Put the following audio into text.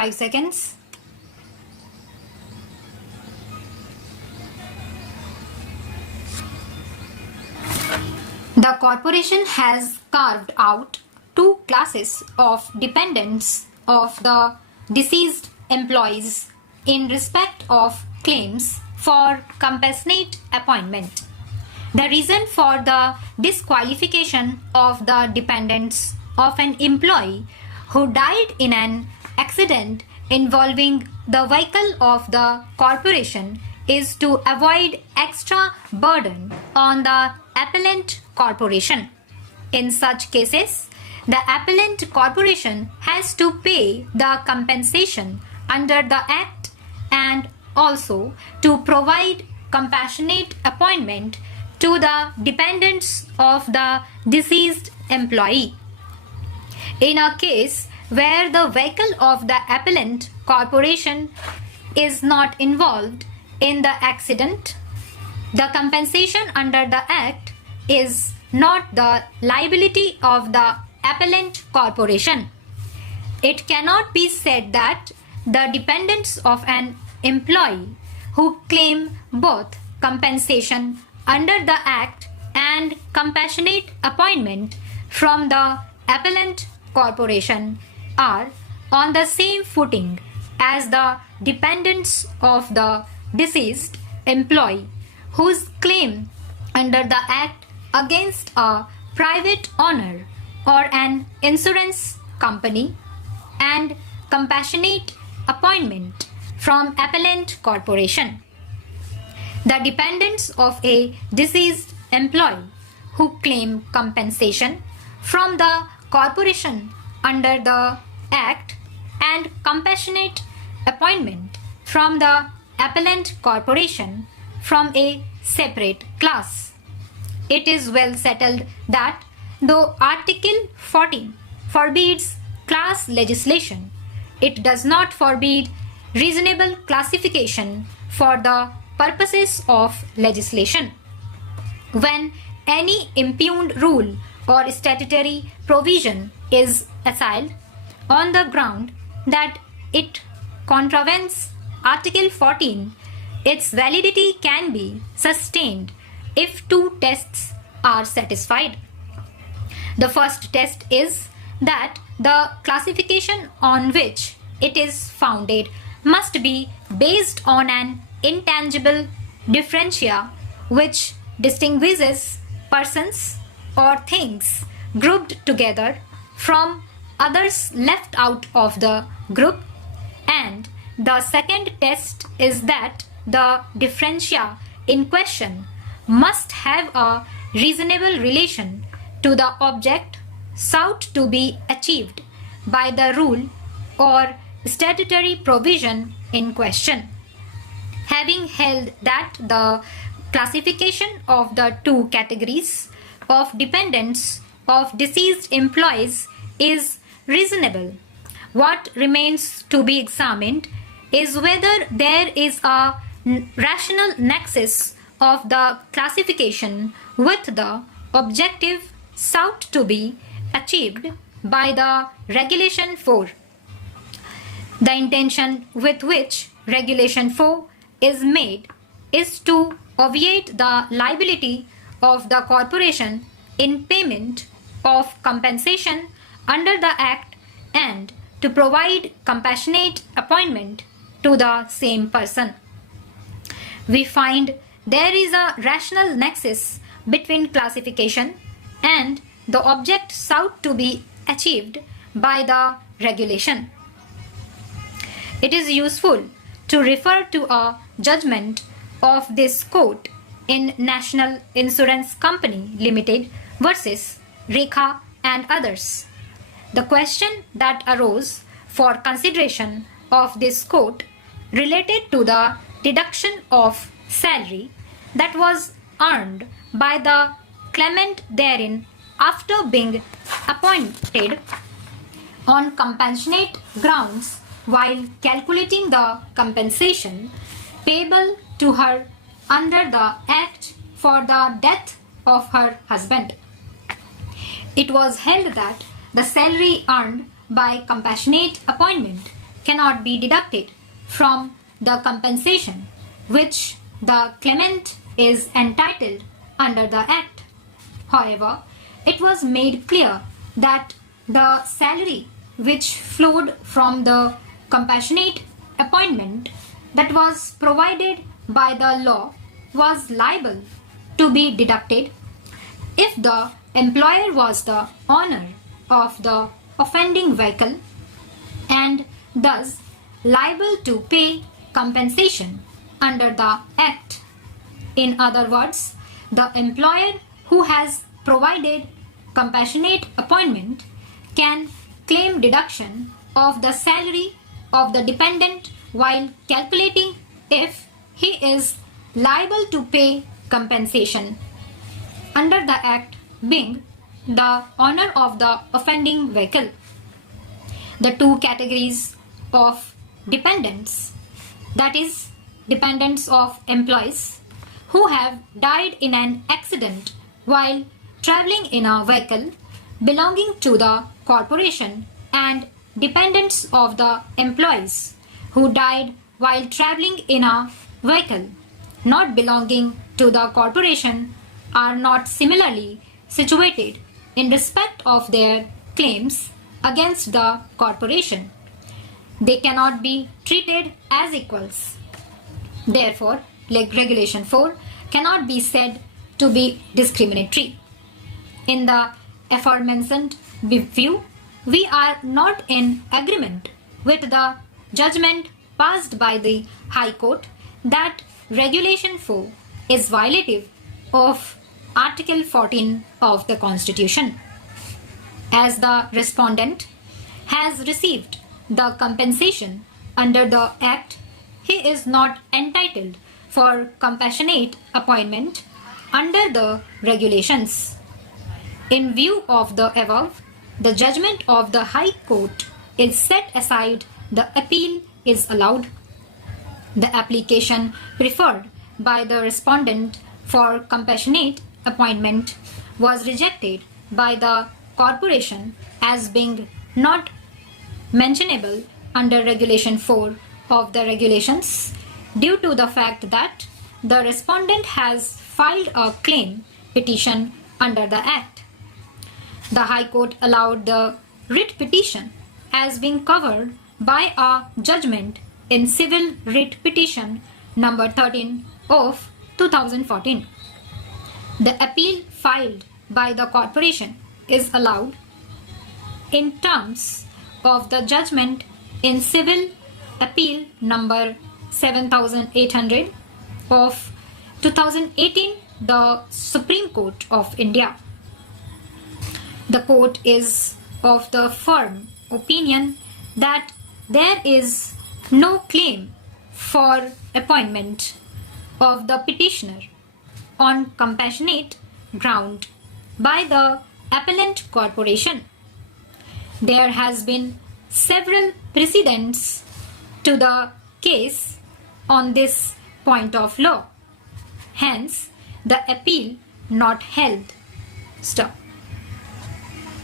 5 seconds. The corporation has carved out two classes of dependents of the deceased employees in respect of claims for compassionate appointment. The reason for the disqualification of the dependents of an employee who died in an accident involving the vehicle of the corporation is to avoid extra burden on the appellant corporation. In such cases, the appellant corporation has to pay the compensation under the Act and also to provide compassionate appointment to the dependents of the deceased employee. In a case where the vehicle of the appellant corporation is not involved in the accident, the compensation under the Act is not the liability of the appellant corporation. It cannot be said that the dependents of an employee who claim both compensation under the Act and compassionate appointment from the appellant corporation are on the same footing as the dependents of the deceased employee whose claim under the Act against a private owner or an insurance company and compassionate appointment from appellant corporation. The dependents of a deceased employee who claim compensation from the corporation under the Act and compassionate appointment from the appellant corporation from a separate class. It is well settled that though Article 14 forbids class legislation, it does not forbid reasonable classification for the purposes of legislation. When any impugned rule or statutory provision is assailed on the ground that it contravenes Article 14, its validity can be sustained if two tests are satisfied. The first test is that the classification on which it is founded must be based on an intangible differentia which distinguishes persons or things grouped together from others left out of the group, and the second test is that the differentia in question must have a reasonable relation to the object sought to be achieved by the rule or statutory provision in question. Having held that the classification of the two categories of dependents of deceased employees is reasonable, what remains to be examined is whether there is a rational nexus of the classification with the objective sought to be achieved by the Regulation 4. The intention with which Regulation 4 is made is to obviate the liability of the corporation in payment of compensation under the Act and to provide compassionate appointment to the same person. We find there is a rational nexus between classification and the object sought to be achieved by the regulation. It is useful to refer to a judgment of this court in National Insurance Company Limited versus Rekha and others. The question that arose for consideration of this court related to the deduction of salary that was earned by the claimant therein after being appointed on compassionate grounds while calculating the compensation payable to her under the Act for the death of her husband. It was held that the salary earned by compassionate appointment cannot be deducted from the compensation which the claimant is entitled under the Act. However, it was made clear that the salary which flowed from the compassionate appointment that was provided by the law was liable to be deducted if the employer was the owner of the offending vehicle and thus liable to pay compensation under the Act. In other words, the employer who has provided compassionate appointment can claim deduction of the salary of the dependent while calculating if he is liable to pay compensation under the Act, being the owner of the offending vehicle. The two categories of dependents, that is, dependents of employees who have died in an accident while traveling in a vehicle belonging to the corporation, and dependents of the employees who died while traveling in a vehicle not belonging to the corporation, are not similarly situated in respect of their claims against the corporation. They cannot be treated as equals. Therefore, Regulation 4 cannot be said to be discriminatory. In the aforementioned view, we are not in agreement with the judgment passed by the High Court that Regulation 4 is violative of Article 14 of the Constitution. As the respondent has received the compensation under the Act, he is not entitled for compassionate appointment under the regulations. In view of the above, the judgment of the High Court is set aside, the appeal is allowed. The application preferred by the respondent for compassionate appointment was rejected by the corporation as being not mentionable under Regulation 4 of the regulations due to the fact that the respondent has filed a claim petition under the Act. The High Court allowed the writ petition as being covered by a judgment in Civil Writ Petition number 13 of 2014. The appeal filed by the corporation is allowed in terms of the judgment in Civil Appeal number 7800 of 2018, the Supreme Court of India. The court is of the firm opinion that there is no claim for appointment of the petitioner on compassionate ground by the appellant corporation. There has been several precedents to the case on this point of law. Hence, the appeal not held. Stop.